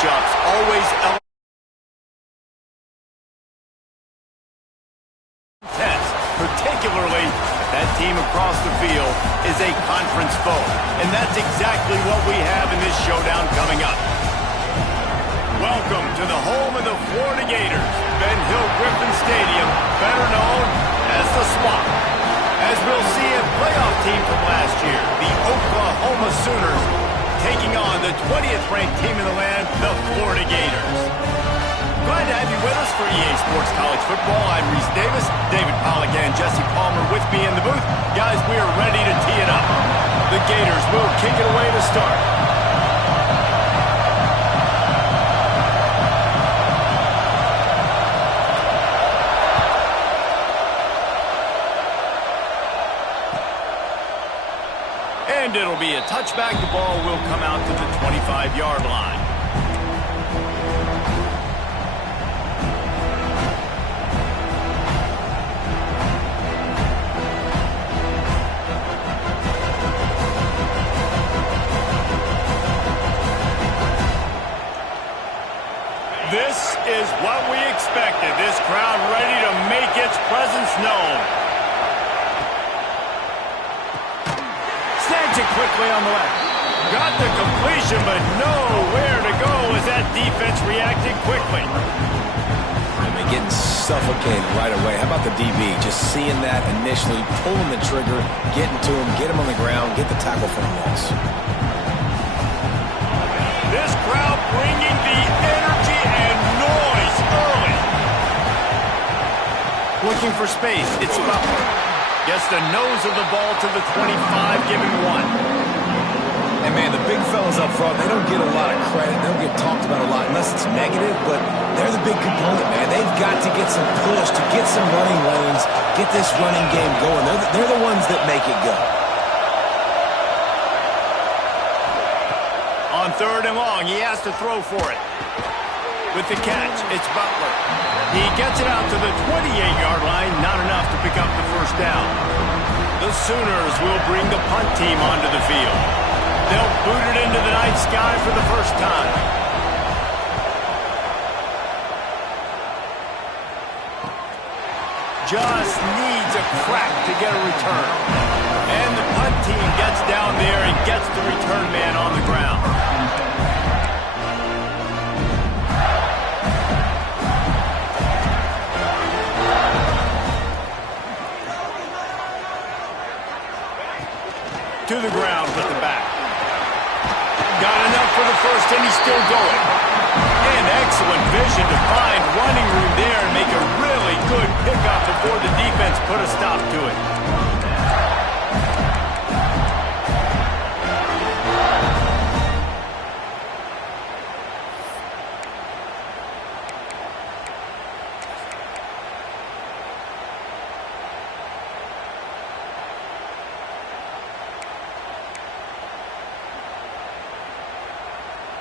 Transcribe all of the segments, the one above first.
matchups always intense, particularly that team across the field is a conference foe. And that's exactly what we have in this showdown coming up. Welcome to the home of the Florida Gators, Ben Hill Griffin Stadium, better known as the Swamp. As we'll see, a playoff team from last year, the Oklahoma Sooners, taking on the 20th ranked team in the land, the Florida Gators. Glad to have you with us for EA Sports College Football. I'm Reese Davis, David Pollack and Jesse Palmer with me in the booth. Guys, we are ready to tee it up. The Gators will kick it away to start. And it'll be a touchback. The ball will come out to the 25-yard line. This is what we expected. This crowd ready to make its presence known. Snags it quickly on the left. Got the completion, but nowhere to go as that defense reacted quickly. I mean, getting suffocated right away. How about the DB? Just seeing that initially, pulling the trigger, getting to him, get him on the ground, get the tackle for a loss. This crowd bringing the energy and noise early. Looking for space. It's Butler. Gets the nose of the ball to the 25, giving one. And, man, the big fellas up front, they don't get a lot of credit. They don't get talked about a lot unless it's negative, but they're the big component, man. They've got to get some push, to get some running lanes, get this running game going. They're the ones that make it go. On third and long, he has to throw for it. With the catch, it's Butler. He gets it out to the 28-yard line, not enough to pick up the first down. The Sooners will bring the punt team onto the field. They'll boot it into the night sky for the first time. Just needs a crack to get a return. And the punt team gets down there and gets the return man on the ground. To the ground with the back. Got enough for the first, and he's still going. And excellent vision to find running room there and make a really good pickup before the defense put a stop to it.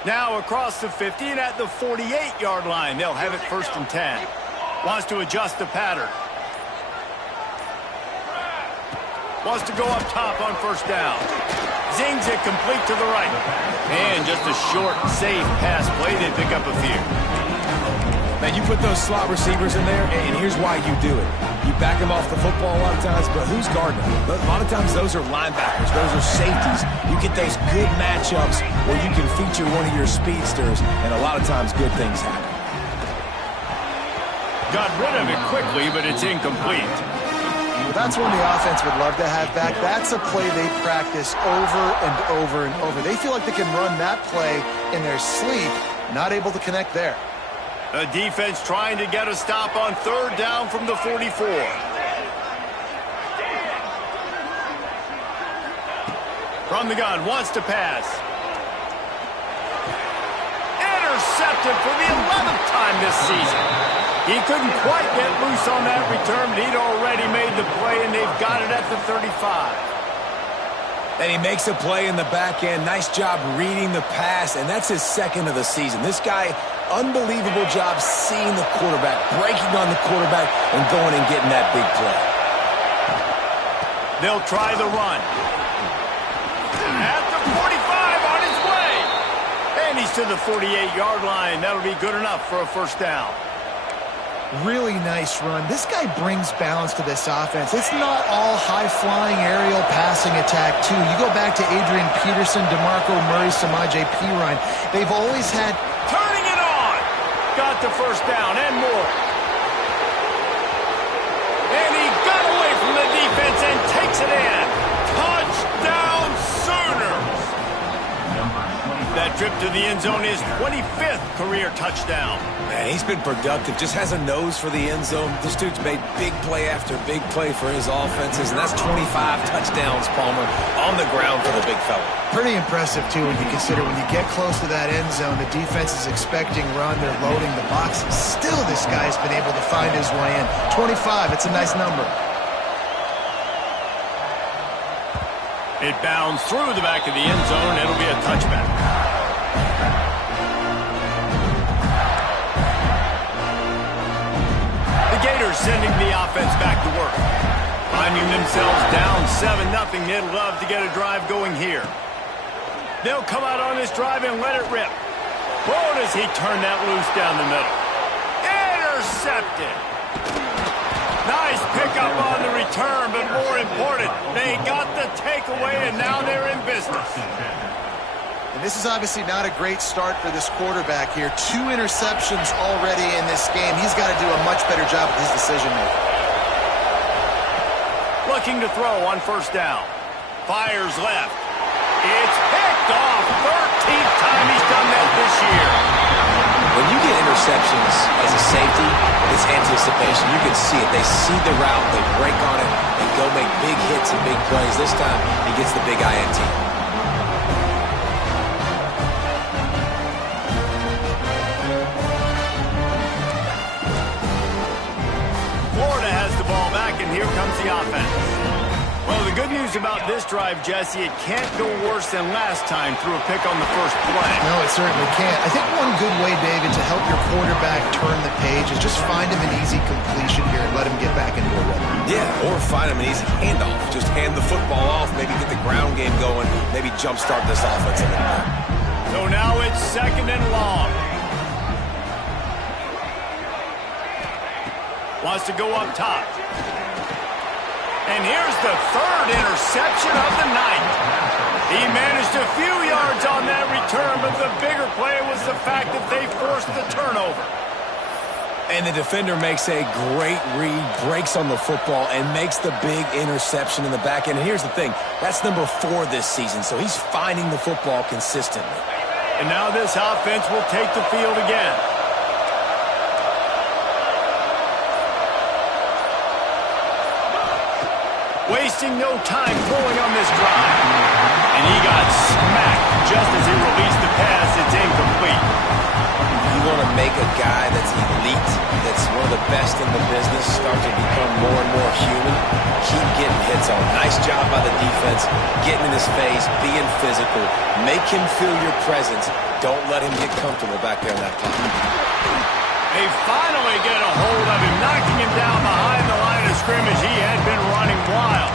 Now across the 50 and at the 48-yard line. They'll have it first and 10. Wants to adjust the pattern. Wants to go up top on first down. Zings it complete to the right. And just a short, safe pass play. They pick up a few. Man, you put those slot receivers in there, and here's why you do it. You back them off the football a lot of times, but who's guarding them? A lot of times those are linebackers. Those are safeties. You get those good matchups where you can feature one of your speedsters, and a lot of times good things happen. Got rid of it quickly, but it's incomplete. Well, that's one the offense would love to have back. That's a play they practice over and over and over. They feel like they can run that play in their sleep, not able to connect there. A defense trying to get a stop on third down from the 44. From the gun, wants to pass. Intercepted for the 11th time this season. He couldn't quite get loose on that return, but he'd already made the play, and they've got it at the 35. And he makes a play in the back end. Nice job reading the pass, and that's his second of the season. This guy, unbelievable job seeing the quarterback, breaking on the quarterback, and going and getting that big play. They'll try the run. At the 45 on his way. And And he's to the 48-yard line. That'll be good enough for a first down. Really nice run. This guy brings balance to this offense. It's not all high-flying aerial passing attack, too. You go back to Adrian Peterson, DeMarco Murray, Samaje Perine. They've always had... Turning it on! Got the first down and more. And he got away from the defense and takes it in. Touchdown Sooners! That trip to the end zone is 25th career touchdown. Man, he's been productive, just has a nose for the end zone. This dude's made big play after big play for his offenses, and that's 25 touchdowns, Palmer, on the ground for the big fella. Pretty impressive, too, when you consider when you get close to that end zone, the defense is expecting run, they're loading the boxes. Still, this guy's been able to find his way in. 25, it's a nice number. It bounds through the back of the end zone. It'll be a touchback. The Gators sending the offense back to work. Finding themselves down 7-0. They'd love to get a drive going here. They'll come out on this drive and let it rip. Boy, does he turn that loose down the middle. Intercepted. Nice pickup on the return, but more important, they got the takeaway, and now they're in business. And this is obviously not a great start for this quarterback here. 2 interceptions already in this game. He's got to do a much better job with his decision-making. Looking to throw on first down. Fires left. It's picked off. 13th time he's done that this year. When you get interceptions as a safety, it's anticipation. You can see it. They see the route, they break on it, and go make big hits and big plays. This time, he gets the big INT. Florida has the ball back, and here comes the offense. Well, the good news about this drive, Jesse, it can't go worse than last time through a pick on the first play. No, it certainly can't. I think one good way, David, to help your quarterback turn the page is just find him an easy completion here and let him get back into a rhythm. Yeah, or find him an easy handoff. Just hand the football off, maybe get the ground game going, maybe jumpstart this offense a little bit. So now it's 2nd and long. Wants to go up top. And here's the 3rd interception of the night. He managed a few yards on that return, but the bigger play was the fact that they forced the turnover. And the defender makes a great read, breaks on the football, and makes the big interception in the back end. And here's the thing, that's number 4 this season, so he's finding the football consistently. And now this offense will take the field again. Wasting no time throwing on this drive. And he got smacked just as he released the pass. It's incomplete. You want to make a guy that's elite, that's one of the best in the business, start to become more and more human, keep getting hits on. Nice job by the defense, getting in his face, being physical. Make him feel your presence. Don't let him get comfortable back there in that pocket. They finally get a hold of him, knocking him down behind the line of scrimmage. He had been running wild.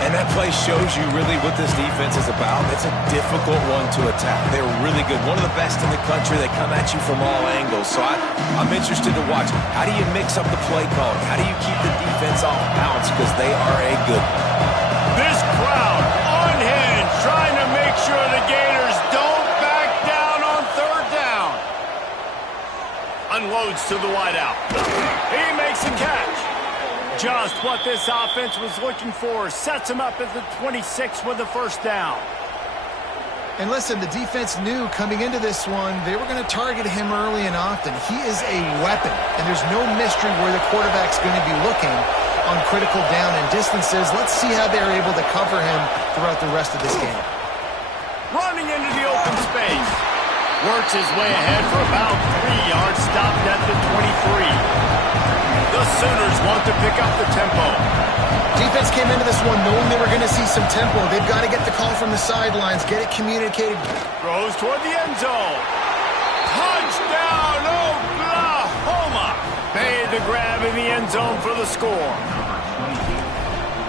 And that play shows you really what this defense is about. It's a difficult one to attack. They're really good. One of the best in the country. They come at you from all angles. So I'm interested to watch. How do you mix up the play calling? How do you keep the defense off balance? Because they are a good one. This crowd unhinged, trying to make sure the Gators don't back down on 3rd down. Unloads to the wideout. He makes a catch. Just what this offense was looking for. Sets him up at the 26 with the first down. And listen, the defense knew coming into this one, they were going to target him early and often. He is a weapon, and there's no mystery where the quarterback's going to be looking on critical down and distances. Let's see how they're able to cover him throughout the rest of this game. Running into the open space. Works his way ahead for about 3 yards, stopped at the 23. The Sooners want to pick up the tempo. Defense came into this one knowing they were going to see some tempo. They've got to get the call from the sidelines, get it communicated. Throws toward the end zone. Touchdown, Oklahoma! Made the grab in the end zone for the score.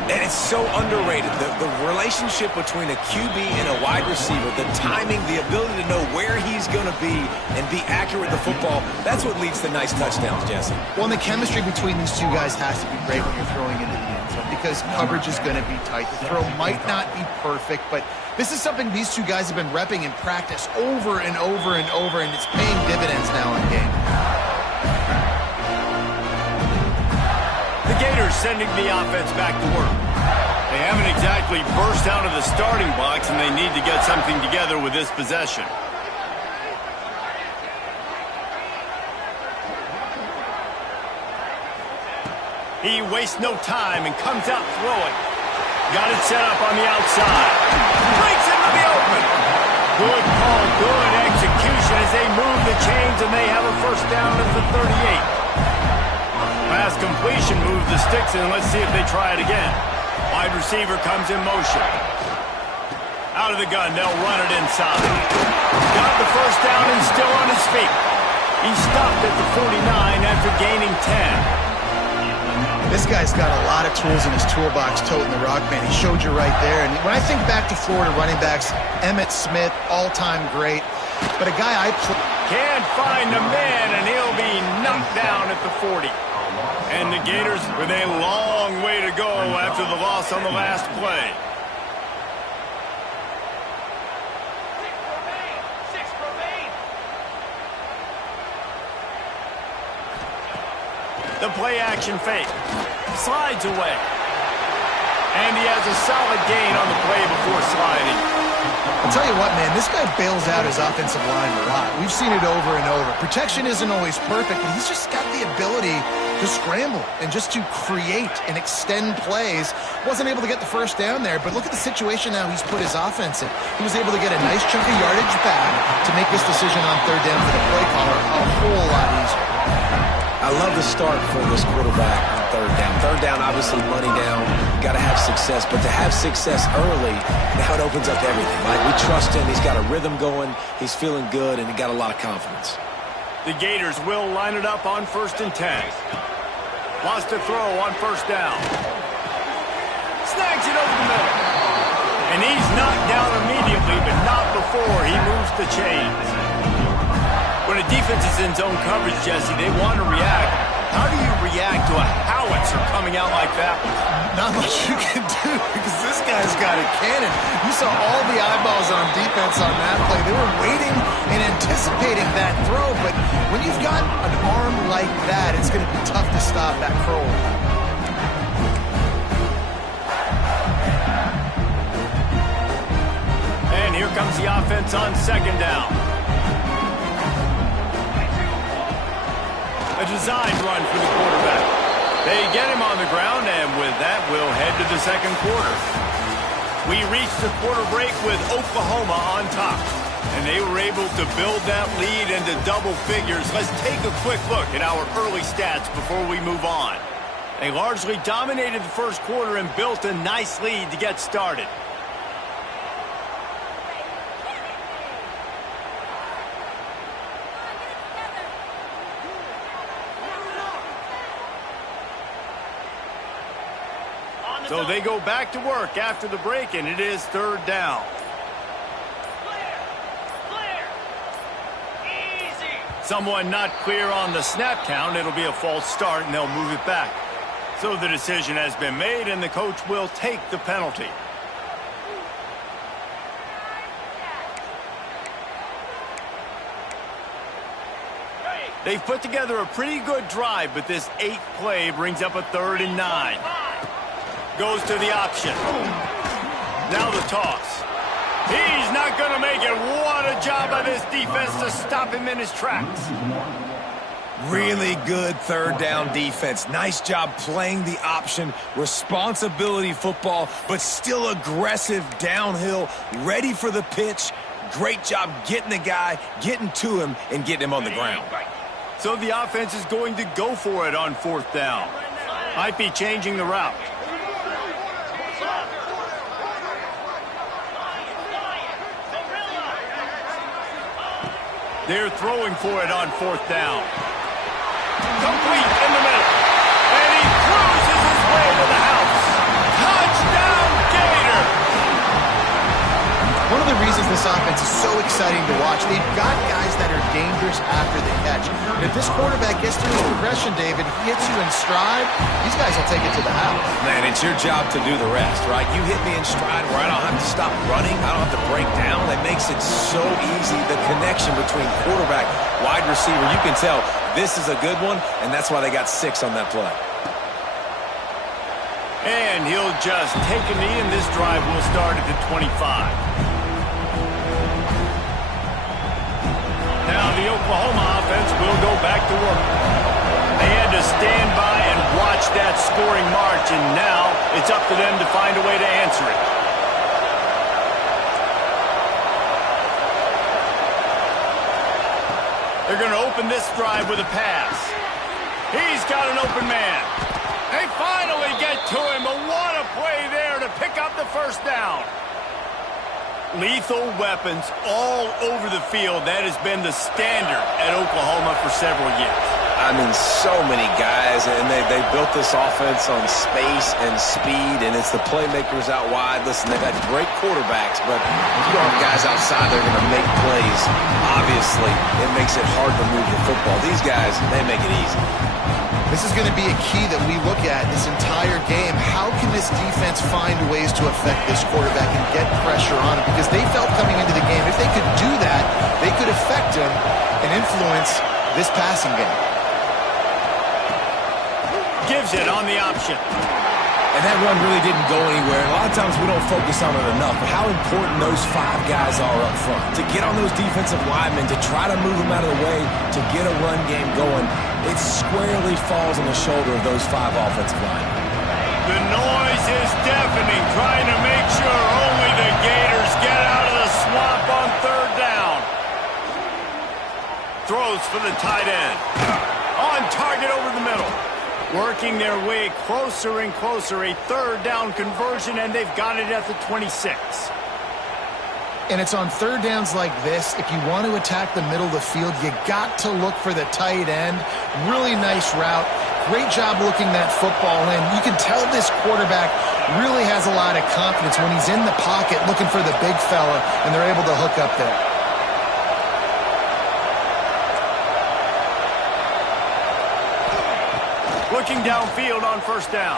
And it's so underrated. The relationship between a QB and a wide receiver, the timing, the ability to know where he's going to be and be accurate with the football, that's what leads to nice touchdowns, Jesse. Well, and the chemistry between these two guys has to be great when you're throwing into the end zone because coverage is going to be tight. The throw might not be perfect, but this is something these two guys have been repping in practice over and over and over, and it's paying dividends now in game. The Gators sending the offense back to work. They haven't exactly burst out of the starting blocks, and they need to get something together with this possession. He wastes no time and comes out throwing. Got it set up on the outside. Breaks into the open. Good call, good execution as they move the chains, and they have a first down at the 38. Pass completion moves the sticks in. Let's see if they try it again. Wide receiver comes in motion. Out of the gun, they'll run it inside. Got the first down and still on his feet. He stopped at the 49 after gaining 10. This guy's got a lot of tools in his toolbox, toting the rock, man. He showed you right there. And when I think back to Florida running backs, Emmitt Smith, all-time great. But a guy I can't find a man, and he'll be knocked down at the 40. And the Gators with a long way to go after the loss on the last play. Six remain. The play action fake. Slides away. And he has a solid gain on the play before sliding. I'll tell you what, man, this guy bails out his offensive line a lot. We've seen it over and over. Protection isn't always perfect, but he's just got the ability to scramble and just to create and extend plays. Wasn't able to get the first down there, but look at the situation now he's put his offense in. He was able to get a nice chunk of yardage back to make this decision on third down for the play caller a whole lot easier. I love the start for this quarterback on third down. Third down, obviously, money down. Got to have success. But to have success early, now it opens up everything. Like, we trust him. He's got a rhythm going. He's feeling good, and he got a lot of confidence. The Gators will line it up on 1st and 10. Wants to throw on first down. Snags it over the middle. And he's knocked down immediately, but not before he moves the chains. When a defense is in zone coverage, Jesse, they want to react. How do you react to a howitzer coming out like that? Not much you can do because this guy's got a cannon. You saw all the eyeballs on defense on that play. They were waiting and anticipating that throw, but when you've got an arm like that, it's going to be tough to stop that curl. And here comes the offense on second down. A designed run for the quarterback. They get him on the ground, and with that, we'll head to the second quarter. We reached the quarter break with Oklahoma on top, and they were able to build that lead into double figures. Let's take a quick look at our early stats before we move on. They largely dominated the first quarter and built a nice lead to get started. So they go back to work after the break, and it is third down. Clear. Easy. Someone not clear on the snap count. It'll be a false start, and they'll move it back. So the decision has been made, and the coach will take the penalty. They've put together a pretty good drive, but this 8th play brings up a 3rd and 9. Goes to the option. Now the toss. He's not going to make it. What a job by this defense to stop him in his tracks. Really good third down defense. Nice job playing the option. Responsibility football, but still aggressive downhill, ready for the pitch. Great job getting the guy, getting to him, and getting him on the ground. So the offense is going to go for it on 4th down. Might be changing the route. They're throwing for it on 4th down. Complete in the middle. And he cruises his way to the house. offense is so exciting to watch. They've got guys that are dangerous after the catch. And if this quarterback gets through the progression, David, he hits you in stride, these guys will take it to the house. Man, it's your job to do the rest, right? You hit me in stride where I don't have to stop running. I don't have to break down. It makes it so easy. The connection between quarterback, wide receiver, you can tell this is a good one, and that's why they got 6 on that play. And he'll just take a knee, and this drive will start at the 25. Now the Oklahoma offense will go back to work. They had to stand by and watch that scoring march, and now it's up to them to find a way to answer it. They're going to open this drive with a pass. He's got an open man. They finally get to him, but what a play there to pick up the first down. Lethal weapons all over the field. That has been the standard at Oklahoma for several years. I mean, so many guys, and they built this offense on space and speed, and it's the playmakers out wide. Listen, they've had great quarterbacks, but if you don't have guys outside, they're going to make plays. Obviously, it makes it hard to move the football. These guys, they make it easy. This is going to be a key that we look at this entire game. How can this defense find ways to affect this quarterback and get pressure on him? Because they felt coming into the game, if they could do that, they could affect him and influence this passing game. Gives it on the option. And that run really didn't go anywhere. A lot of times we don't focus on it enough, but how important those 5 guys are up front. To get on those defensive linemen, to try to move them out of the way, to get a run game going, it squarely falls on the shoulder of those 5 offensive linemen. The noise is deafening, trying to make sure only the Gators get out of the swamp on 3rd down. Throws for the tight end. On target over the middle. Working their way closer and closer, a 3rd down conversion, and they've got it at the 26. And it's on 3rd downs like this, if you want to attack the middle of the field, you got to look for the tight end. Really nice route. Great job looking that football in. You can tell this quarterback really has a lot of confidence when he's in the pocket looking for the big fella, and they're able to hook up there. Looking downfield on 1st down.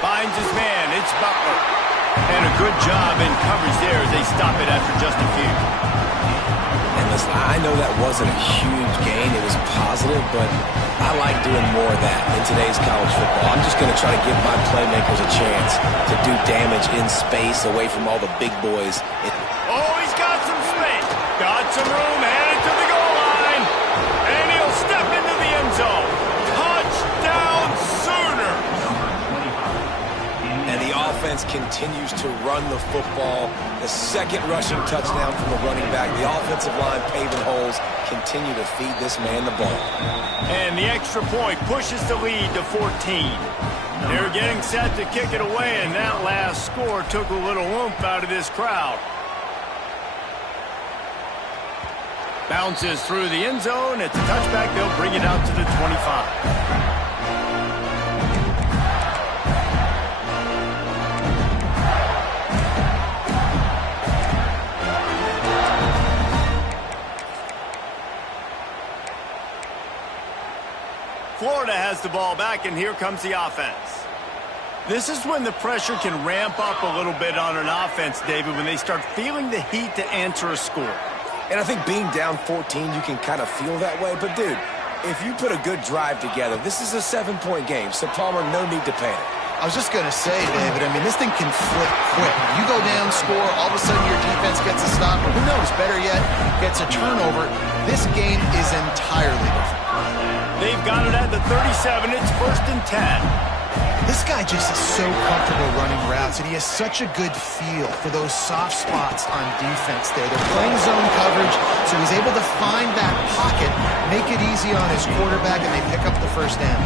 Finds his man. It's Butler. And a good job in coverage there as they stop it after just a few. And listen, I know that wasn't a huge gain. It was positive, but I like doing more of that in today's college football. I'm just going to try to give my playmakers a chance to do damage in space away from all the big boys. Oh, he's got some space. Got some room. Headed to the goal line. And he'll step into the end zone. Touchdown Sooner. And the offense continues to run the football. The 2nd rushing touchdown from the running back. The offensive line paving holes. Continue to feed this man the ball. And the extra point pushes the lead to 14. They're getting set to kick it away, and that last score took a little oomph out of this crowd. Bounces through the end zone. It's a touchback. They'll bring it out to the 25. Florida has the ball back, and here comes the offense. This is when the pressure can ramp up a little bit on an offense, David, when they start feeling the heat to answer a score. And I think being down 14, you can kind of feel that way. But, dude, if you put a good drive together, this is a 7-point game. So, Palmer, no need to panic. I was just going to say, David, I mean, this thing can flip quick. You go down, score, all of a sudden your defense gets a stop, or who knows, better yet, gets a turnover. This game is entirely different. They've got it at the 37. It's 1st and 10. This guy just is so comfortable running routes, and he has such a good feel for those soft spots on defense there. They're playing zone coverage, so he's able to find that pocket, make it easy on his quarterback, and they pick up the 1st down.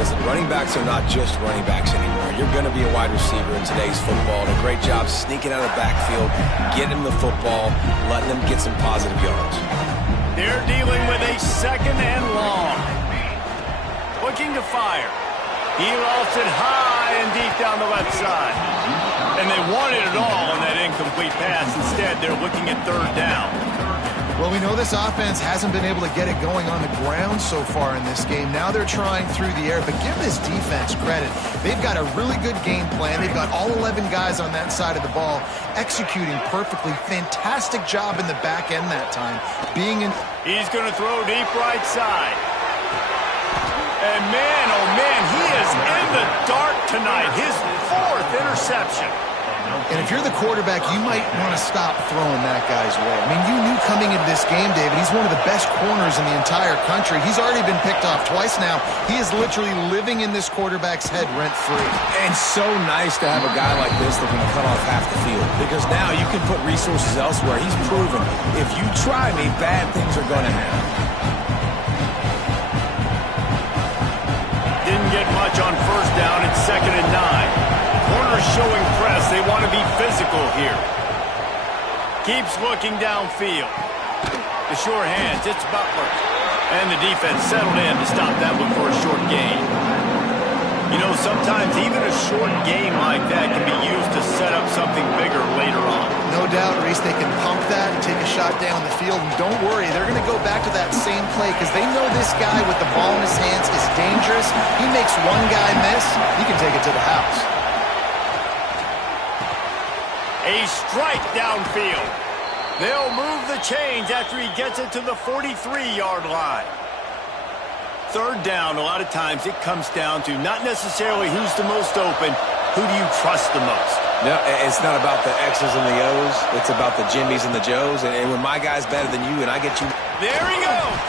Listen, running backs are not just running backs anymore. You're going to be a wide receiver in today's football, and a great job sneaking out of the backfield, getting him the football, letting them get some positive yards. They're dealing with a 2nd and long. Looking to fire. He lost it high and deep down the left side. And they wanted it all on that incomplete pass. Instead, they're looking at third down. Well, we know this offense hasn't been able to get it going on the ground so far in this game. Now they're trying through the air, but give this defense credit. They've got a really good game plan. They've got all 11 guys on that side of the ball executing perfectly. Fantastic job in the back end that time. He's going to throw deep right side. And man, oh man, he is in the dark tonight. His 4th interception. And if you're the quarterback, you might want to stop throwing that guy's way. I mean, you knew coming into this game, David, he's one of the best corners in the entire country. He's already been picked off twice now. He is literally living in this quarterback's head rent-free. And so nice to have a guy like this that can cut off half the field. Because now you can put resources elsewhere. He's proven, if you try me, bad things are going to happen. Didn't get much on first down. It's 2nd and 9. Corners showing press. They want to be physical here. Keeps looking downfield. The sure hands. It's Butler. And the defense settled in to stop that one for a short gain. You know, sometimes even a short game like that can be used to set up something bigger later on. No doubt, Reese, they can pump that and take a shot down the field. And don't worry, they're going to go back to that same play because they know this guy with the ball in his hands is dangerous. He makes one guy miss, he can take it to the house. A strike downfield. They'll move the chains after he gets it to the 43-yard line. Third down, a lot of times it comes down to not necessarily who's the most open, who do you trust the most? No, it's not about the X's and the O's. It's about the Jimmies and the Joes. And when my guy's better than you and I get you... There he goes.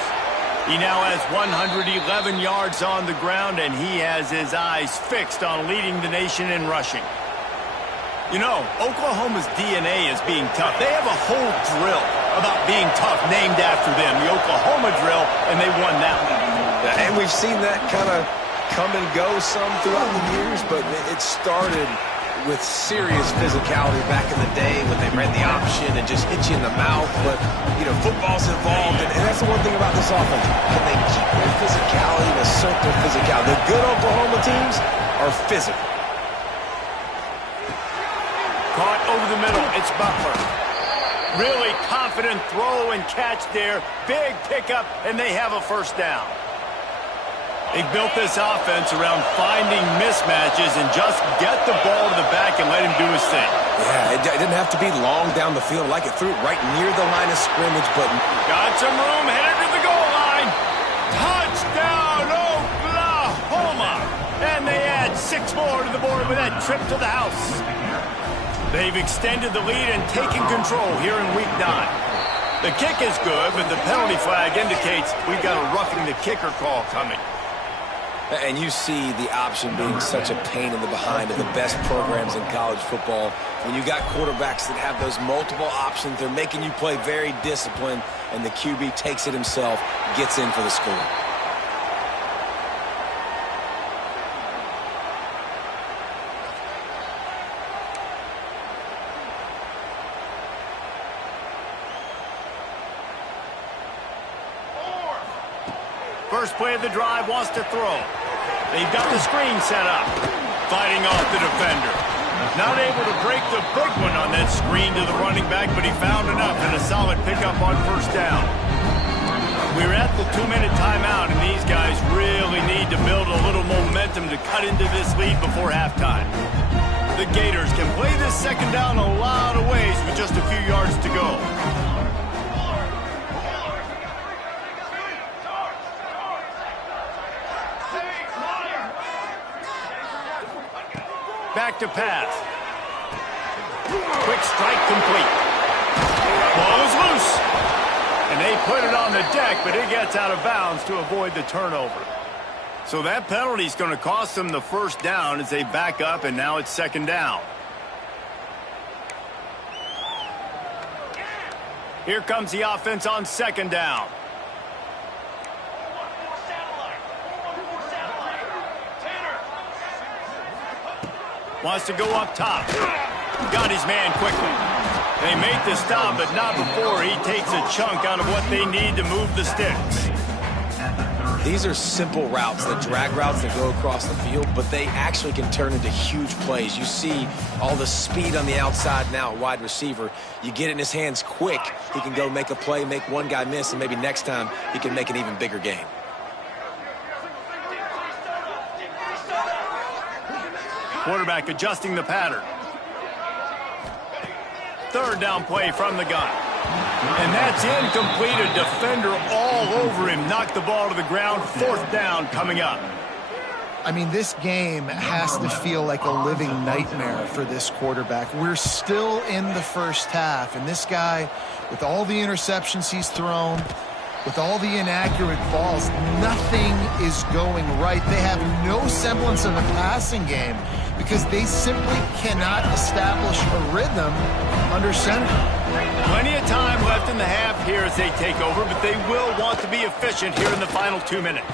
He now has 111 yards on the ground, and he has his eyes fixed on leading the nation in rushing. You know, Oklahoma's DNA is being tough. They have a whole drill about being tough named after them, the Oklahoma drill, and they won that one. And we've seen that kind of come and go some throughout the years, but it started with serious physicality back in the day when they ran the option and just hit you in the mouth. But, you know, football's involved, and that's the one thing about this offense. Can they keep their physicality and assert their physicality? The good Oklahoma teams are physical. Caught over the middle. It's Butler. Really confident throw and catch there. Big pickup, and they have a first down. They built this offense around finding mismatches and just get the ball to the back and let him do his thing. Yeah, it didn't have to be long down the field. Like it threw it right near the line of scrimmage, but... Got some room, headed to the goal line. Touchdown, Oklahoma! And they add 6 more to the board with that trip to the house. They've extended the lead and taken control here in Week 9. The kick is good, but the penalty flag indicates we've got a roughing the kicker call coming. And you see the option being such a pain in the behind of the best programs in college football. When you got quarterbacks that have those multiple options, they're making you play very disciplined, and the QB takes it himself, gets in for the score. First play of the drive, wants to throw. They've got the screen set up. Fighting off the defender. Not able to break the big one on that screen to the running back, but he found enough and a solid pickup on first down. We're at the 2-minute timeout, and these guys really need to build a little momentum to cut into this lead before halftime. The Gators can play this second down a lot of ways with just a few yards to go. Back to pass. Quick strike complete. Ball is loose. And they put it on the deck, but it gets out of bounds to avoid the turnover. So that penalty is going to cost them the first down as they back up, and now it's second down. Here comes the offense on second down. Wants to go up top. Got his man quickly. They make the stop, but not before he takes a chunk out of what they need to move the sticks. These are simple routes, the drag routes that go across the field, but they actually can turn into huge plays. You see all the speed on the outside now, wide receiver. You get it in his hands quick, he can go make a play, make one guy miss, and maybe next time he can make an even bigger game. Quarterback adjusting the pattern. Third down play from the gun. And that's incomplete. A defender all over him. Knocked the ball to the ground. Fourth down coming up. I mean, this game has to feel like a living nightmare for this quarterback. We're still in the first half, and this guy, with all the interceptions he's thrown, with all the inaccurate balls, nothing is going right. They have no semblance of a passing game because they simply cannot establish a rhythm under center. Plenty of time left in the half here as they take over, but they will want to be efficient here in the final 2 minutes.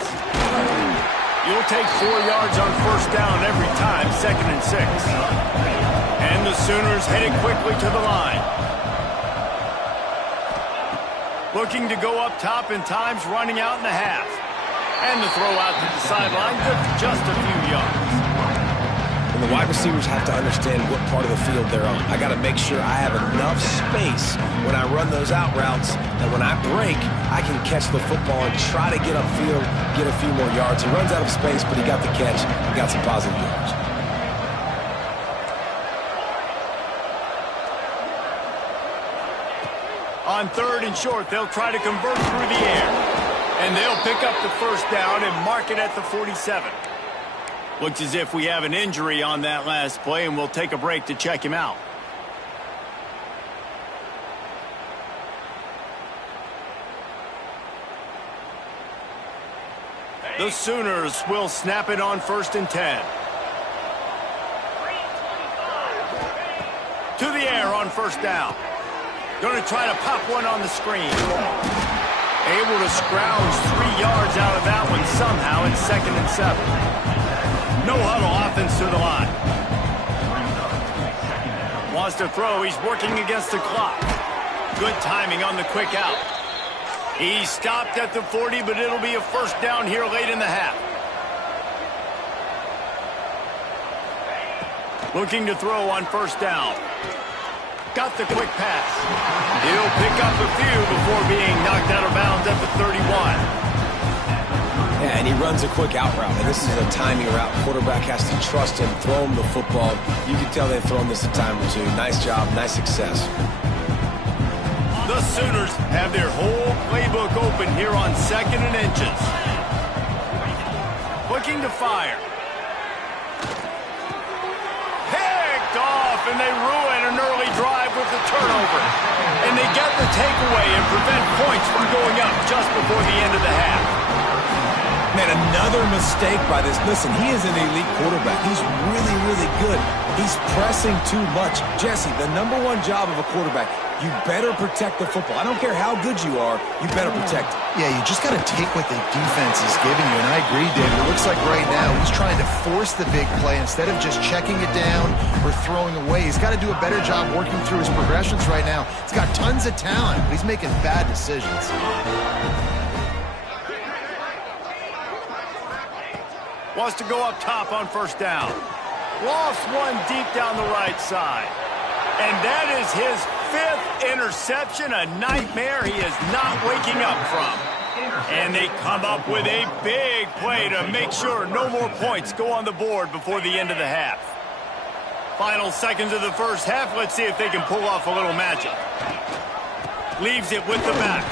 You'll take 4 yards on first down every time, 2nd and 6. And the Sooners headed quickly to the line. Looking to go up top in times, running out in the half. And the throw out to the sideline, good for just a few yards. And the wide receivers have to understand what part of the field they're on. I got to make sure I have enough space when I run those out routes that when I break, I can catch the football and try to get upfield, get a few more yards. He runs out of space, but he got the catch and got some positive yards. On 3rd and short, they'll try to convert through the air. And they'll pick up the first down and mark it at the 47. Looks as if we have an injury on that last play, and we'll take a break to check him out. The Sooners will snap it on 1st and 10. To the air on first down. Going to try to pop one on the screen. Able to scrounge 3 yards out of that one somehow in 2nd and 7. No huddle offense to the line. Wants to throw. He's working against the clock. Good timing on the quick out. He stopped at the 40, but it'll be a first down here late in the half. Looking to throw on first down. Got the quick pass. He'll pick up a few before being knocked out of bounds at the 31. Yeah, and he runs a quick out route, and this is a timing route. Quarterback has to trust him, throw him the football. You can tell they've thrown this a time or two. Nice job, nice success. The Sooners have their whole playbook open here on 2nd and inches. Looking to fire. Picked off, and they ruin an early drive with the turnover. And they get the takeaway and prevent points from going up just before the end of the half. Man, another mistake by this. Listen, he is an elite quarterback. He's really, really good. He's pressing too much. Jesse, the #1 job of a quarterback, you better protect the football. I don't care how good you are, you better protect it. Yeah, you just got to take what the defense is giving you, and I agree, David. It looks like right now he's trying to force the big play instead of just checking it down or throwing away. He's got to do a better job working through his progressions right now. He's got tons of talent, but he's making bad decisions. Wants to go up top on first down. Lofts one deep down the right side. And that is his 5th interception, a nightmare he is not waking up from. And they come up with a big play to make sure no more points go on the board before the end of the half. Final seconds of the first half. Let's see if they can pull off a little magic. Leaves it with the back.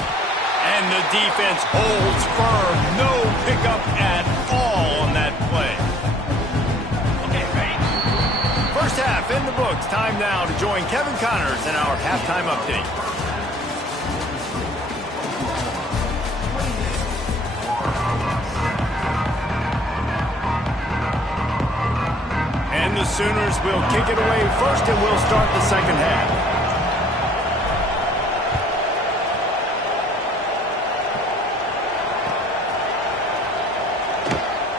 And the defense holds firm. No pickup at all on that play. First half in the books. Time now to join Kevin Connors in our halftime update. And the Sooners will kick it away first, and we'll start the second half.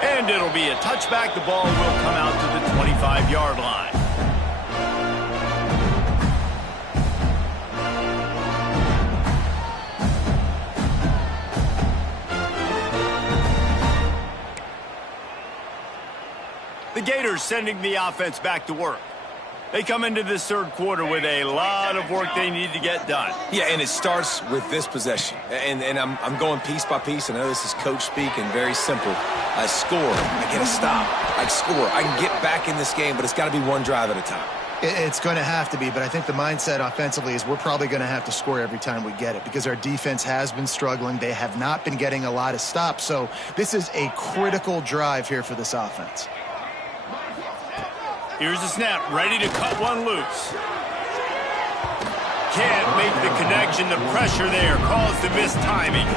And it'll be a touchback. The ball will come out to the 25-yard line. The Gators sending the offense back to work. They come into this third quarter with a lot of work they need to get done. Yeah, and it starts with this possession. And I'm going piece by piece. I know this is coach speak and very simple. I score. I get a stop. I score. I can get back in this game, but it's got to be one drive at a time. It's going to have to be, but I think the mindset offensively is we're probably going to have to score every time we get it because our defense has been struggling. They have not been getting a lot of stops, so this is a critical drive here for this offense. Here's the snap, ready to cut one loose. Can't make the connection. The pressure there caused the missed timing.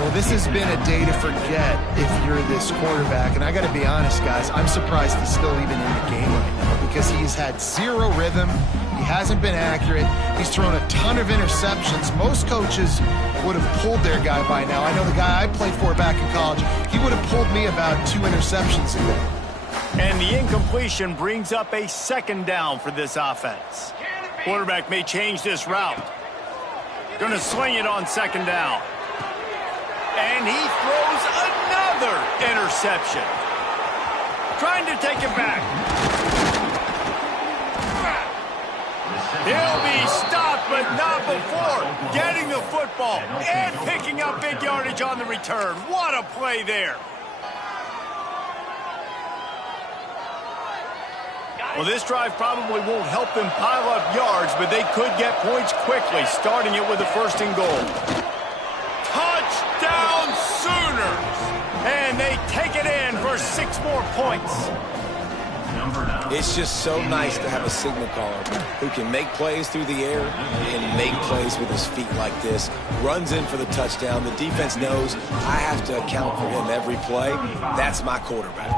Well, this has been a day to forget if you're this quarterback. And I got to be honest, guys, I'm surprised he's still even in the game right now because he's had zero rhythm. He hasn't been accurate. He's thrown a ton of interceptions. Most coaches would have pulled their guy by now. I know the guy I played for back in college, he would have pulled me about 2 interceptions ago. And the incompletion brings up a second down for this offense. Quarterback may change this route. Going to sling it on second down. And he throws another interception. Trying to take it back. He'll be stopped, but not before getting the football and picking up big yardage on the return. What a play there. Well, this drive probably won't help them pile up yards, but they could get points quickly, starting it with a 1st and goal. Touchdown Sooners! And they take it in for 6 more points. It's just so nice to have a signal caller who can make plays through the air and make plays with his feet like this. Runs in for the touchdown. The defense knows I have to account for him every play. That's my quarterback.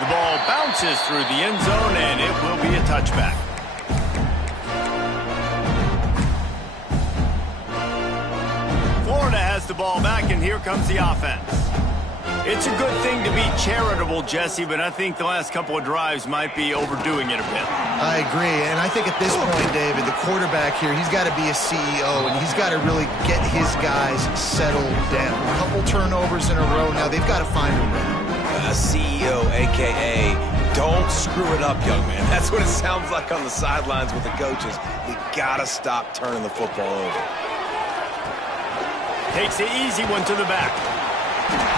The ball bounces through the end zone, and it will be a touchback. Florida has the ball back, and here comes the offense. It's a good thing to be charitable, Jesse, but I think the last couple of drives might be overdoing it a bit. I agree, and I think at this point, David, the quarterback here, he's got to be a CEO, and he's got to really get his guys settled down. A couple turnovers in a row now. They've got to find a rhythm. A CEO, a.k.a. don't screw it up, young man. That's what it sounds like on the sidelines with the coaches. You gotta stop turning the football over. Takes the easy one to the back.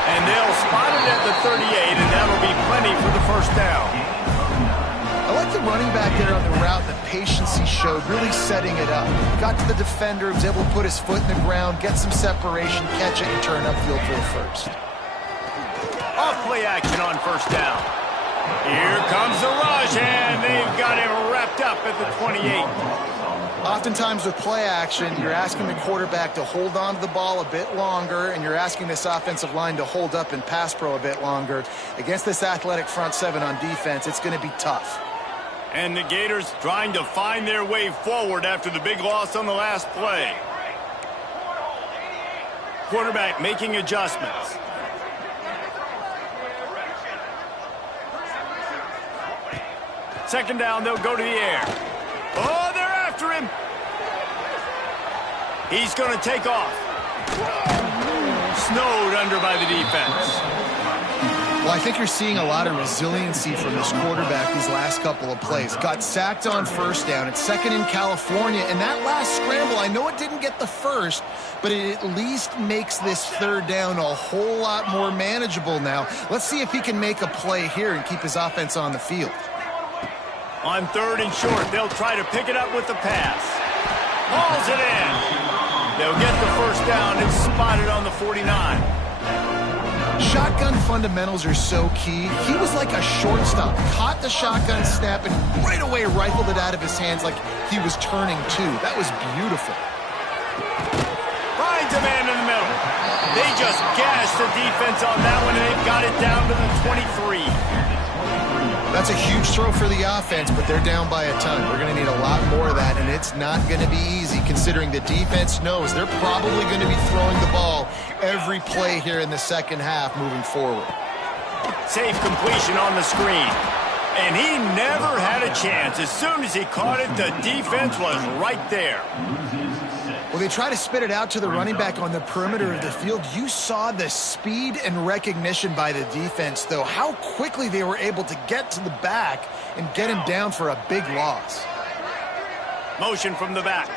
And they'll spot it at the 38, and that'll be plenty for the 1st down. I like the running back there on the route, the patience he showed, really setting it up. Got to the defender, was able to put his foot in the ground, get some separation, catch it, and turn upfield for the 1st. Off play action on 1st down. Here comes the rush, and they've got him wrapped up at the 28. Oftentimes with play action, you're asking the quarterback to hold on to the ball a bit longer, and you're asking this offensive line to hold up in pass pro a bit longer. Against this athletic front 7 on defense, it's going to be tough. And the Gators trying to find their way forward after the big loss on the last play. Quarterback making adjustments. Second down, they'll go to the air. Oh, they're after him. He's going to take off. Snowed under by the defense. Well, I think you're seeing a lot of resiliency from this quarterback these last couple of plays. Got sacked on 1st down. It's 2nd in California. And that last scramble, I know it didn't get the 1st, but it at least makes this 3rd down a whole lot more manageable now. Let's see if he can make a play here and keep his offense on the field. On 3rd and short, they'll try to pick it up with the pass. Hauls it in. They'll get the 1st down and spot it on the 49. Shotgun fundamentals are so key. He was like a shortstop. Caught the shotgun snap and right away rifled it out of his hands like he was turning 2. That was beautiful. Finds a man in the middle. They just gashed the defense on that one, and they've got it down to the 23. That's a huge throw for the offense, but they're down by a ton. We're going to need a lot more of that, and it's not going to be easy considering the defense knows they're probably going to be throwing the ball every play here in the 2nd half moving forward. Safe completion on the screen. And he never had a chance. As soon as he caught it, the defense was right there. Well, they try to spit it out to the running back on the perimeter of the field. You saw the speed and recognition by the defense, though, how quickly they were able to get to the back and get him down for a big loss. Motion from the back.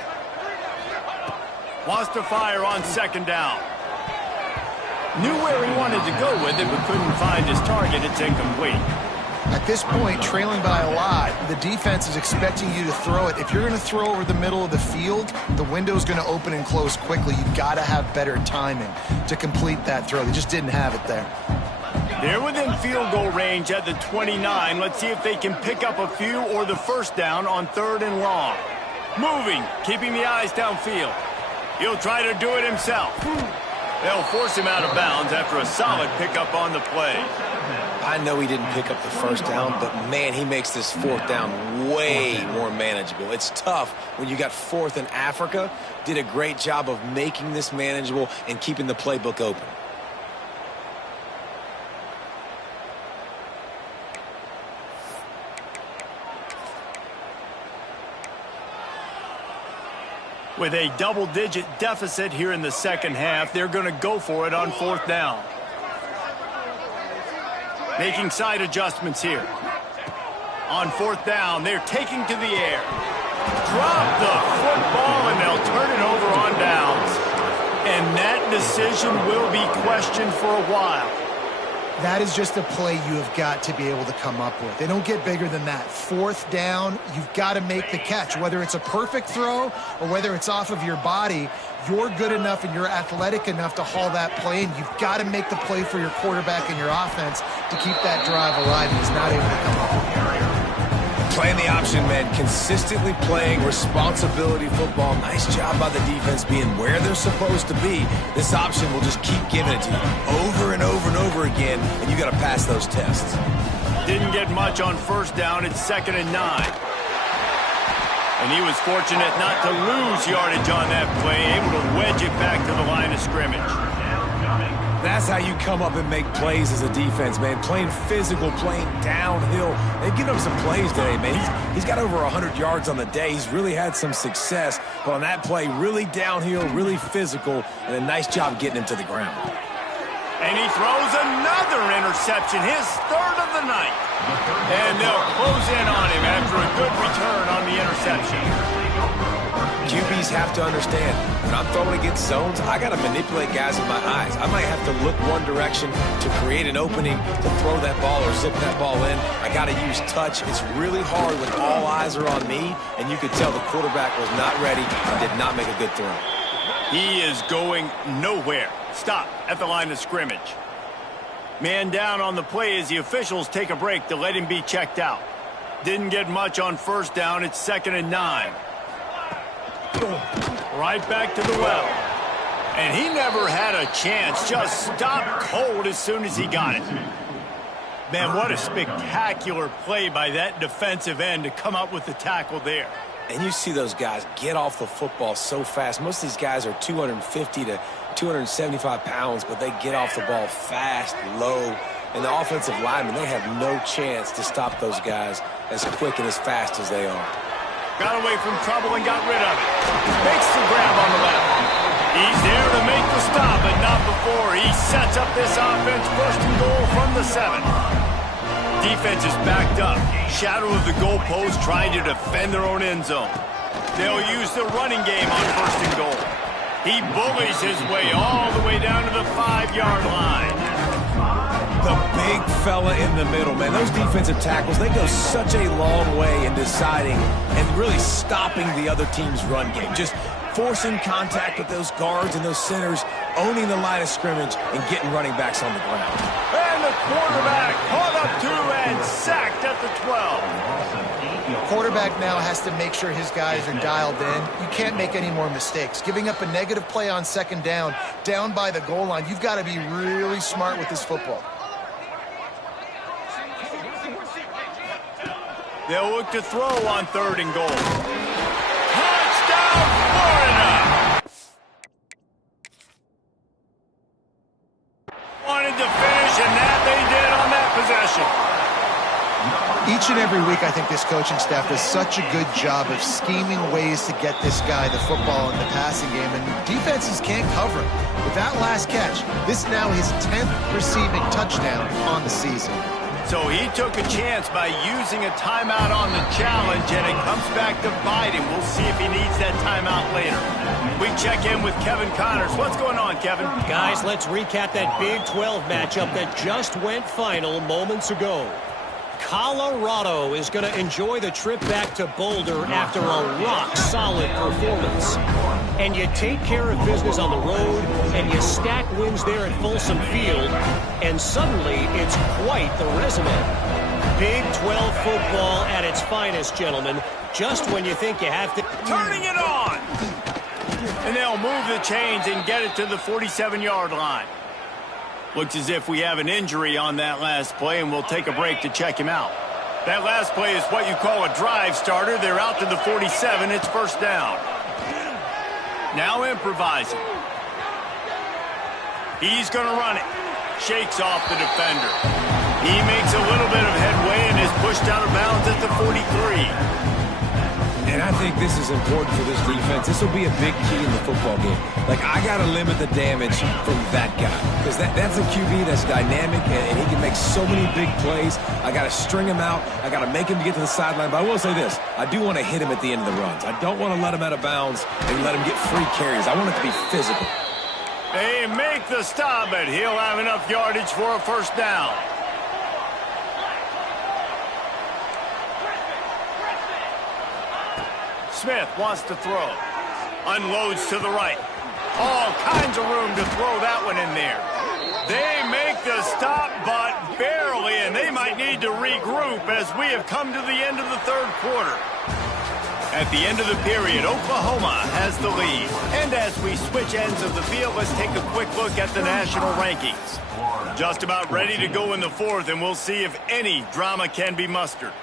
Wants to fire on second down. Knew where he wanted to go with it, but couldn't find his target. It's incomplete. At this point, trailing by a lot, the defense is expecting you to throw it. If you're going to throw over the middle of the field, the window's going to open and close quickly. You've got to have better timing to complete that throw. They just didn't have it there. They're within field goal range at the 29. Let's see if they can pick up a few or the first down on 3rd and long. Moving, keeping the eyes downfield. He'll try to do it himself. They'll force him out of bounds after a solid pickup on the play. I know he didn't pick up the first down, but, man, he makes this 4th down way more manageable. It's tough when you got 4th in Africa. Did a great job of making this manageable and keeping the playbook open. With a double-digit deficit here in the second half, they're going to go for it on 4th down. Making side adjustments here. On 4th down, they're taking to the air. Drop the football, and they'll turn it over on downs. And that decision will be questioned for a while. That is just a play you have got to be able to come up with. They don't get bigger than that. 4th down, you've got to make the catch. Whether it's a perfect throw or whether it's off of your body, you're good enough and you're athletic enough to haul that play, and you've got to make the play for your quarterback and your offense to keep that drive alive. He's not able to come up with it. Playing the option, man. Consistently playing responsibility football. Nice job by the defense being where they're supposed to be. This option will just keep giving it to you over and over and over again, and you got to pass those tests. Didn't get much on 1st down. It's 2nd and 9. And he was fortunate not to lose yardage on that play, able to wedge it back to the line of scrimmage. That's how you come up and make plays as a defense, man. Playing physical, playing downhill. They've given him some plays today, man. He's got over 100 yards on the day. He's really had some success. But on that play, really downhill, really physical, and a nice job getting him to the ground. And he throws another interception, his 3rd of the night. And they'll close in on him after a good return on the interception. QBs have to understand, when I'm throwing against zones, I got to manipulate guys with my eyes. I might have to look one direction to create an opening to throw that ball or zip that ball in. I got to use touch. It's really hard when all eyes are on me, and you could tell the quarterback was not ready and did not make a good throw. He is going nowhere. Stop at the line of scrimmage. Man down on the play as the officials take a break to let him be checked out. Didn't get much on 1st down. It's 2nd and 9. Right back to the well. And he never had a chance. Just stopped cold as soon as he got it. Man, what a spectacular play by that defensive end to come up with the tackle there. And you see those guys get off the football so fast. Most of these guys are 250 to 275 pounds, but they get off the ball fast, low. And the offensive linemen, they have no chance to stop those guys as quick and as fast as they are. Got away from trouble and got rid of it. Makes the grab on the left. He's there to make the stop, but not before. He sets up this offense 1st and goal from the 7. Defense is backed up. Shadow of the goalpost trying to defend their own end zone. They'll use the running game on 1st and goal. He bullies his way all the way down to the 5-yard line. The big fella in the middle, man. Those defensive tackles, they go such a long way in deciding and really stopping the other team's run game. Just forcing contact with those guards and those centers, owning the line of scrimmage, and getting running backs on the ground. And the quarterback caught up to and sacked at the 12. Quarterback now has to make sure his guys are dialed in. You can't make any more mistakes. Giving up a negative play on 2nd down by the goal line, you've got to be really smart with this football. They'll look to throw on 3rd and goal. Touchdown, Florida! Wanted to finish, and that they did on that possession. Each and every week, I think this coaching staff does such a good job of scheming ways to get this guy the football in the passing game, and defenses can't cover him. With that last catch, this is now his 10th receiving touchdown on the season. So he took a chance by using a timeout on the challenge, and it comes back to bite him. We'll see if he needs that timeout later. We check in with Kevin Connors. What's going on, Kevin? Guys, let's recap that Big 12 matchup that just went final moments ago. Colorado is going to enjoy the trip back to Boulder after a rock-solid performance. And you take care of business on the road, and you stack wins there at Folsom Field, and suddenly it's quite the resume. Big 12 football at its finest, gentlemen, just when you think you have to... Turning it on! And they'll move the chains and get it to the 47-yard line. Looks as if we have an injury on that last play, and we'll take a break to check him out. That last play is what you call a drive starter. They're out to the 47. It's first down. Now improvising. He's going to run it. Shakes off the defender. He makes a little bit of headway and is pushed out of bounds at the 43. And I think this is important for this defense. This will be a big key in the football game. Like, I got to limit the damage from that guy. Because that's a QB that's dynamic, and he can make so many big plays. I got to string him out. I got to make him get to the sideline. But I will say this. I do want to hit him at the end of the runs. I don't want to let him out of bounds and let him get free carries. I want it to be physical. They make the stop, but he'll have enough yardage for a first down. Smith wants to throw. Unloads to the right. All kinds of room to throw that one in there. They make the stop, but barely, and they might need to regroup as we have come to the end of the third quarter. At the end of the period, Oklahoma has the lead. And as we switch ends of the field, let's take a quick look at the national rankings. Just about ready to go in the fourth, and we'll see if any drama can be mustered.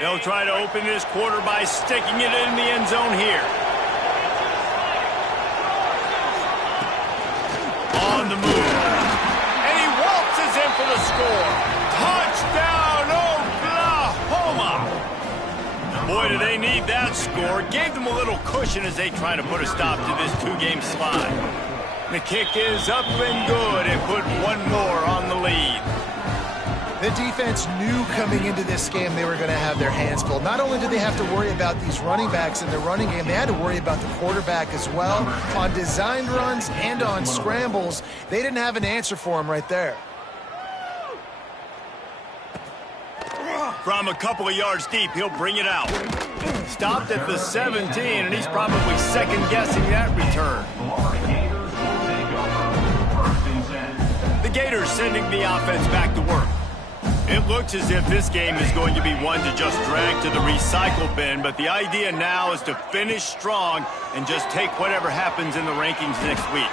They'll try to open this quarter by sticking it in the end zone here. On the move. And he waltzes in for the score. Touchdown, Oklahoma! Boy, do they need that score. Gave them a little cushion as they try to put a stop to this two-game slide. The kick is up and good and put one more on the lead. The defense knew coming into this game they were going to have their hands full. Not only did they have to worry about these running backs in the running game, they had to worry about the quarterback as well. On designed runs and on scrambles, they didn't have an answer for him right there. From a couple of yards deep, he'll bring it out. Stopped at the 17, and he's probably second-guessing that return. The Gators sending the offense back to work. It looks as if this game is going to be one to just drag to the recycle bin, but the idea now is to finish strong and just take whatever happens in the rankings next week.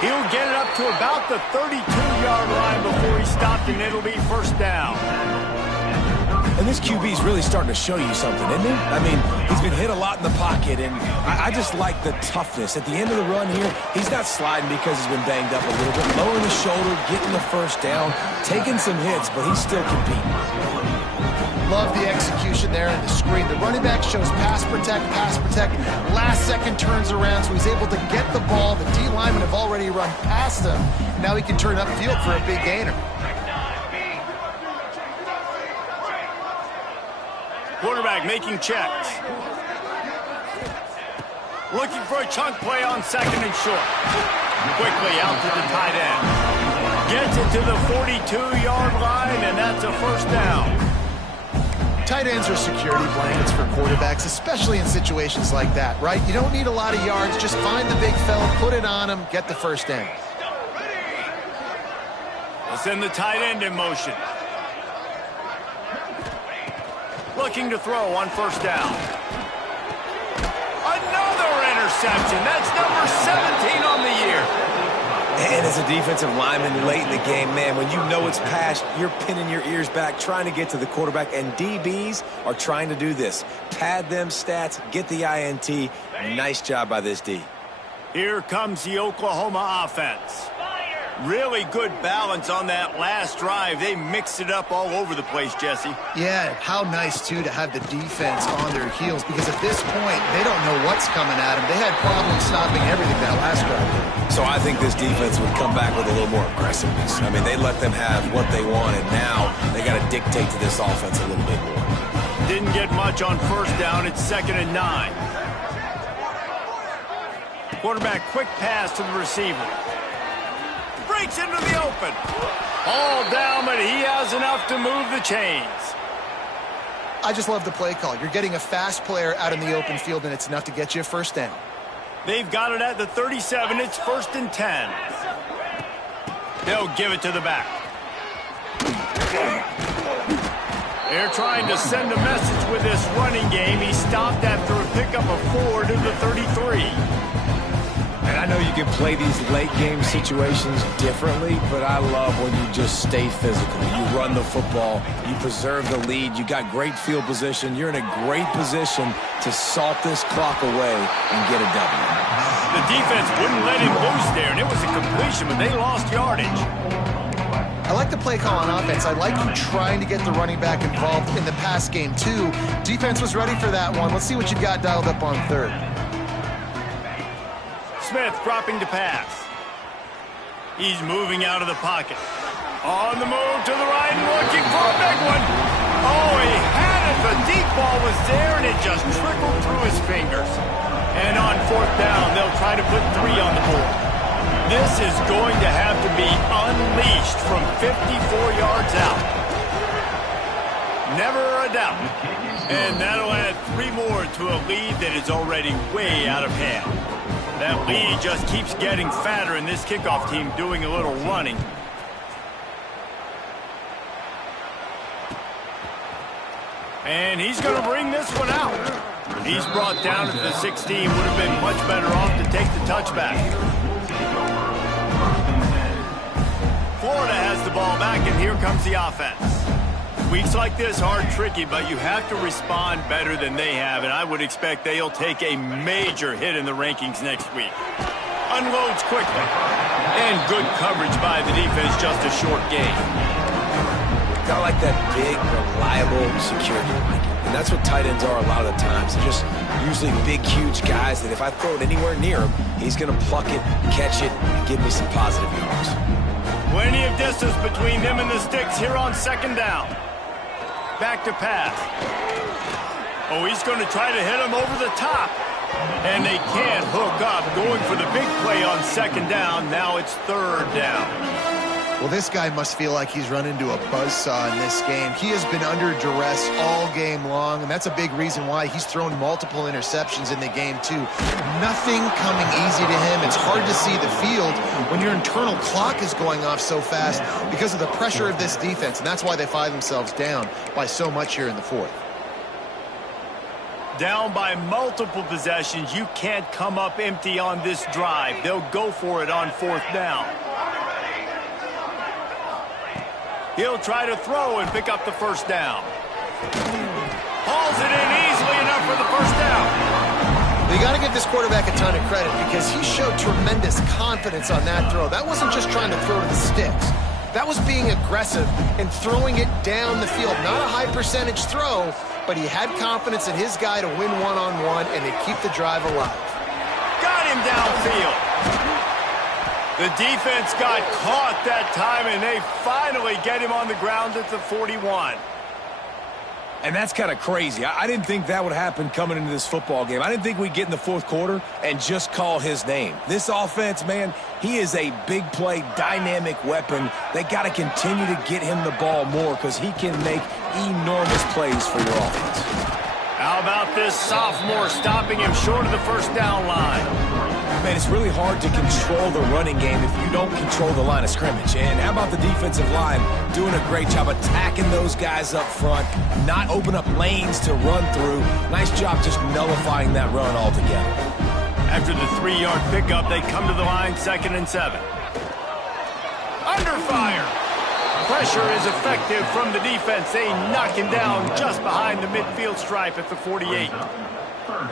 He'll get it up to about the 32-yard line before he stopped, and it'll be first down. And this QB's really starting to show you something, isn't he? I mean, he's been hit a lot in the pocket, and I just like the toughness. At the end of the run here, he's not sliding because he's been banged up a little bit. Lowering the shoulder, getting the first down, taking some hits, but he's still competing. Love the execution there in the screen. The running back shows pass protect, last second turns around, so he's able to get the ball. The D linemen have already run past him. Now he can turn upfield for a big gainer. Quarterback making checks. Looking for a chunk play on second and short. Quickly out to the tight end. Gets it to the 42-yard line, and that's a first down. Tight ends are security blankets for quarterbacks, especially in situations like that, right? You don't need a lot of yards. Just find the big fella, put it on him, get the first down. We'll send the tight end in motion. Looking to throw on first down. Another interception. That's number 17 on the year. And as a defensive lineman late in the game, man, when you know it's passed, you're pinning your ears back, trying to get to the quarterback, and DBs are trying to do this. Pad them stats, get the INT. Nice job by this D. Here comes the Oklahoma offense. Really good balance on that last drive. They mixed it up all over the place, Jesse. Yeah, how nice, too, to have the defense on their heels, because at this point, they don't know what's coming at them. They had problems stopping everything that last drive. So I think this defense would come back with a little more aggressiveness. I mean, they let them have what they wanted. Now they got to dictate to this offense a little bit more. Didn't get much on first down. It's 2nd and 9. Quarterback quick pass to the receiver. Breaks into the open. All down, but he has enough to move the chains. I just love the play call. You're getting a fast player out in the open field, and it's enough to get you a first down. They've got it at the 37. It's 1st and 10. They'll give it to the back. They're trying to send a message with this running game. He stopped after a pickup of 4 to the 33. And I know you can play these late game situations differently, but I love when you just stay physical. You run the football, you preserve the lead, you got great field position. You're in a great position to salt this clock away and get a W. The defense wouldn't let him loose there, and it was a completion, but they lost yardage. I like the play call on offense. I like you trying to get the running back involved in the pass game, too. Defense was ready for that one. Let's see what you got dialed up on third. Smith dropping to pass. He's moving out of the pocket. On the move to the right, looking for a big one. Oh, he had it. The deep ball was there, and it just trickled through his fingers. And on 4th down, they'll try to put 3 on the board. This is going to have to be unleashed from 54 yards out. Never a doubt. And that'll add 3 more to a lead that is already way out of hand. That lead just keeps getting fatter, and this kickoff team doing a little running. And he's going to bring this one out. He's brought down at the 16. Would have been much better off to take the touchback. Florida has the ball back, and here comes the offense. Weeks like this are tricky, but you have to respond better than they have, and I would expect they'll take a major hit in the rankings next week. Unloads quickly. And good coverage by the defense, just a short gain. Got like that big, reliable security blanket. And that's what tight ends are a lot of the times. They're just usually big, huge guys that if I throw it anywhere near him, he's going to pluck it, catch it, and give me some positive yards. Plenty of distance between them and the sticks here on 2nd down. Back to pass. Oh, he's going to try to hit him over the top. And they can't hook up. Going for the big play on 2nd down. Now it's 3rd down. Well, this guy must feel like he's run into a buzzsaw in this game. He has been under duress all game long, and that's a big reason why he's thrown multiple interceptions in the game, too. Nothing coming easy to him. It's hard to see the field when your internal clock is going off so fast because of the pressure of this defense, and that's why they find themselves down by so much here in the 4th. Down by multiple possessions. You can't come up empty on this drive. They'll go for it on 4th down. He'll try to throw and pick up the 1st down. Hauls it in easily enough for the 1st down. You got to give this quarterback a ton of credit because he showed tremendous confidence on that throw. That wasn't just trying to throw to the sticks. That was being aggressive and throwing it down the field. Not a high percentage throw, but he had confidence in his guy to win one-on-one and to keep the drive alive. Got him downfield. The defense got caught that time, and they finally get him on the ground at the 41. And that's kind of crazy. I didn't think that would happen coming into this football game. I didn't think we'd get in the 4th quarter and just call his name. This offense, man, he is a big play, dynamic weapon. They got to continue to get him the ball more because he can make enormous plays for your offense. How about this sophomore stopping him short of the 1st down line? Man, it's really hard to control the running game if you don't control the line of scrimmage. And how about the defensive line doing a great job attacking those guys up front, not open up lanes to run through. Nice job just nullifying that run altogether. After the 3-yard pickup, they come to the line 2nd and 7. Under fire. Pressure is effective from the defense. They knock him down just behind the midfield stripe at the 48.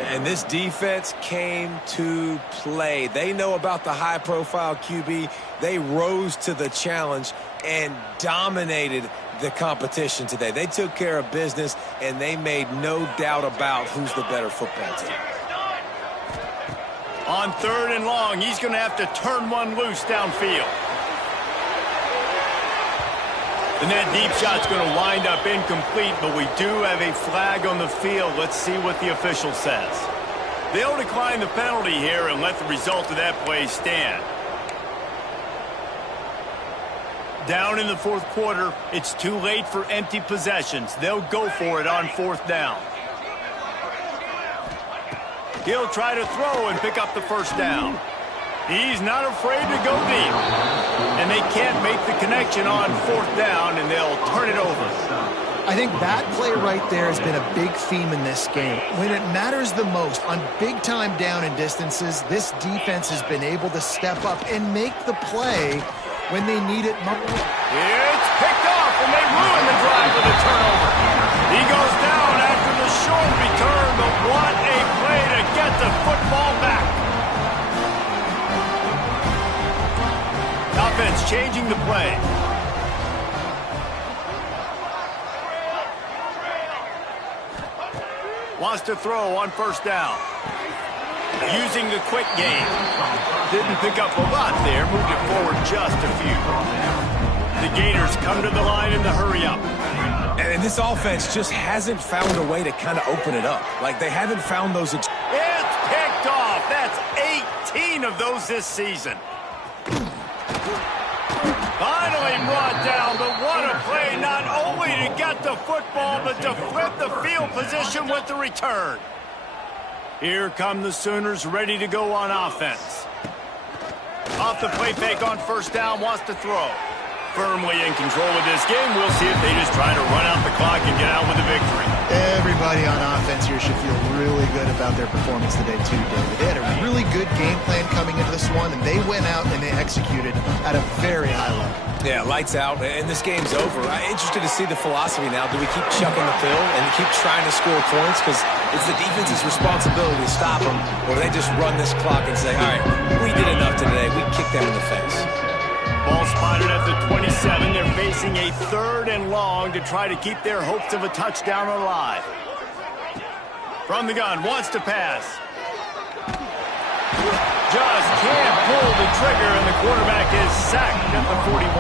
And this defense came to play. They know about the high-profile QB. They rose to the challenge and dominated the competition today. They took care of business, and they made no doubt about who's the better football team. On 3rd and long, he's going to have to turn one loose downfield. And that deep shot's going to wind up incomplete, but we do have a flag on the field. Let's see what the official says. They'll decline the penalty here and let the result of that play stand. Down in the 4th quarter, it's too late for empty possessions. They'll go for it on 4th down. He'll try to throw and pick up the 1st down. He's not afraid to go deep. And they can't make the connection on 4th down, and they'll turn it over. I think that play right there has been a big theme in this game. When it matters the most, on big-time down and distances, this defense has been able to step up and make the play when they need it most. It's picked off, and they ruin the drive with a turnover. He goes down after the short return, but what a play to get the football back. Offense changing the play. Wants to throw on 1st down. Using the quick game. Didn't pick up a lot there. Moved it forward just a few. The Gators come to the line in the hurry up. And this offense just hasn't found a way to kind of open it up. Like, they haven't found those. It's picked off. That's 18 of those this season. Finally brought down, but what a play, not only to get the football, but to flip the field position with the return. Here come the Sooners ready to go on offense. Off the play fake on 1st down, wants to throw. Firmly in control of this game. We'll see if they just try to run out the clock and get out with a victory. Everybody on offense here should feel really good about their performance today, too, David. They had a really good game plan coming into this one, and they went out and they executed at a very high level. Yeah, lights out, and this game's over. I'm interested to see the philosophy now. Do we keep chucking the pill and keep trying to score points? Because it's the defense's responsibility to stop them, or they just run this clock and say, all right, we did enough today. We kicked them in the face. Ball spotted at the 27. They're facing a 3rd and long to try to keep their hopes of a touchdown alive. From the gun, wants to pass. Just can't pull the trigger, and the quarterback is sacked at the 41.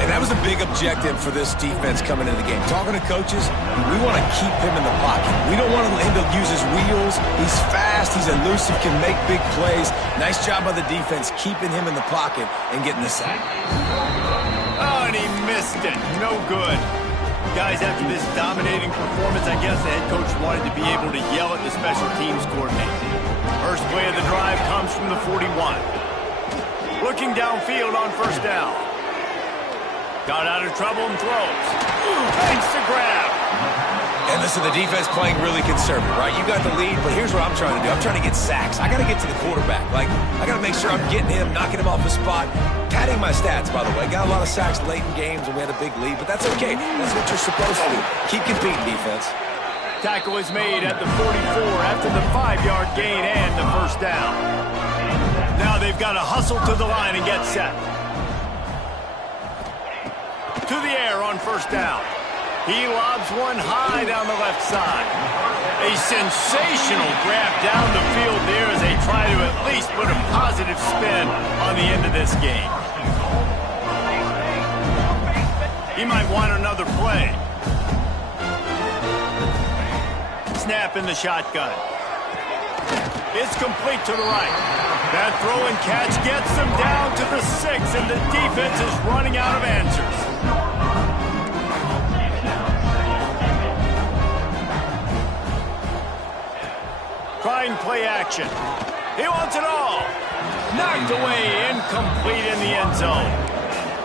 And that was a big objective for this defense coming into the game. Talking to coaches, we want to keep him in the pocket. We don't want him to use his wheels. He's fast, he's elusive, can make big plays. Nice job by the defense keeping him in the pocket and getting the sack. Oh, and he missed it. No good. Guys, after this dominating performance, I guess the head coach wanted to be able to yell at the special teams coordinator. First play of the drive comes from the 41. Looking downfield on 1st down. Got out of trouble and throws. Makes the grab. And listen, the defense playing really conservative, right? You got the lead, but here's what I'm trying to do. I'm trying to get sacks. I got to get to the quarterback. Like, I got to make sure I'm getting him, knocking him off the spot. Padding my stats, by the way. Got a lot of sacks late in games when we had a big lead, but that's okay. That's what you're supposed to do. Keep competing, defense. Tackle is made at the 44 after the 5-yard gain and the 1st down. Now they've got to hustle to the line and get set. To the air on 1st down. He lobs one high down the left side. A sensational grab down the field there as they try to at least put a positive spin on the end of this game. He might want another play. Snap in the shotgun. It's complete to the right. That throw and catch gets them down to the 6, and the defense is running out of answers. Trying play action. He wants it all. Knocked away, incomplete in the end zone.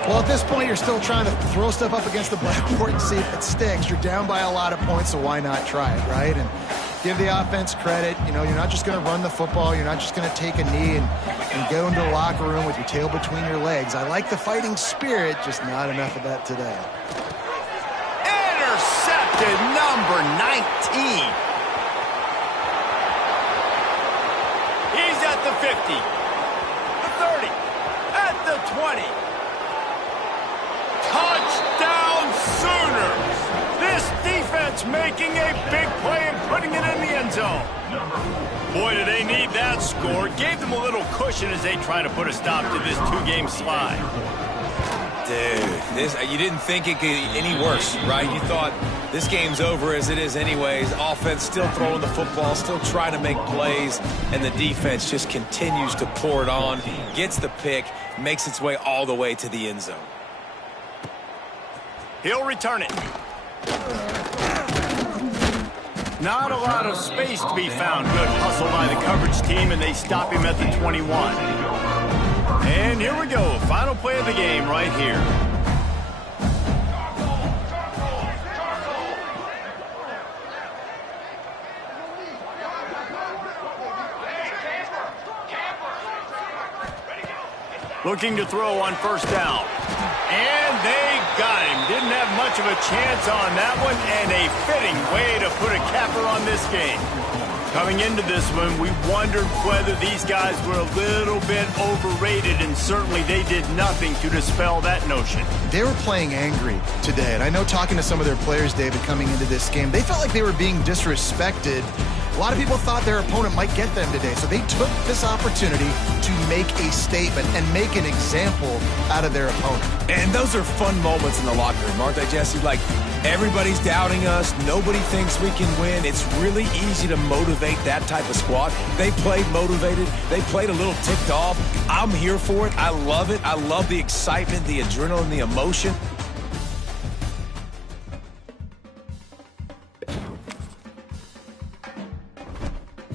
Well, at this point, you're still trying to throw stuff up against the blackboard and see if it sticks. You're down by a lot of points, so why not try it, right? And give the offense credit. You know, you're not just going to run the football. You're not just going to take a knee and go into the locker room with your tail between your legs. I like the fighting spirit, just not enough of that today. Intercepted, number 19. He's at the 50, the 30, at the 20. Touchdown Sooners! This defense making a big play and putting it in the end zone. Boy, do they need that score. Gave them a little cushion as they try to put a stop to this two-game slide. Dude, you didn't think it could get any worse, right? You thought this game's over as it is anyways. Offense still throwing the football, still trying to make plays, and the defense just continues to pour it on, gets the pick, makes its way all the way to the end zone. He'll return it. Not a lot of space to be found. Good hustle by the coverage team, and they stop him at the 21. And here we go. Final play of the game right here. Looking to throw on first down. And they got him. Didn't have much of a chance on that one, and a fitting way to put a capper on this game. Coming into this one, we wondered whether these guys were a little bit overrated, and certainly they did nothing to dispel that notion. They were playing angry today, and I know talking to some of their players, David, coming into this game, they felt like they were being disrespected. A lot of people thought their opponent might get them today, so they took this opportunity to make a statement and make an example out of their opponent. And those are fun moments in the locker room, aren't they, Jesse? Like, everybody's doubting us. Nobody thinks we can win. It's really easy to motivate that type of squad. They played motivated. They played a little ticked off. I'm here for it. I love it. I love the excitement, the adrenaline, the emotion.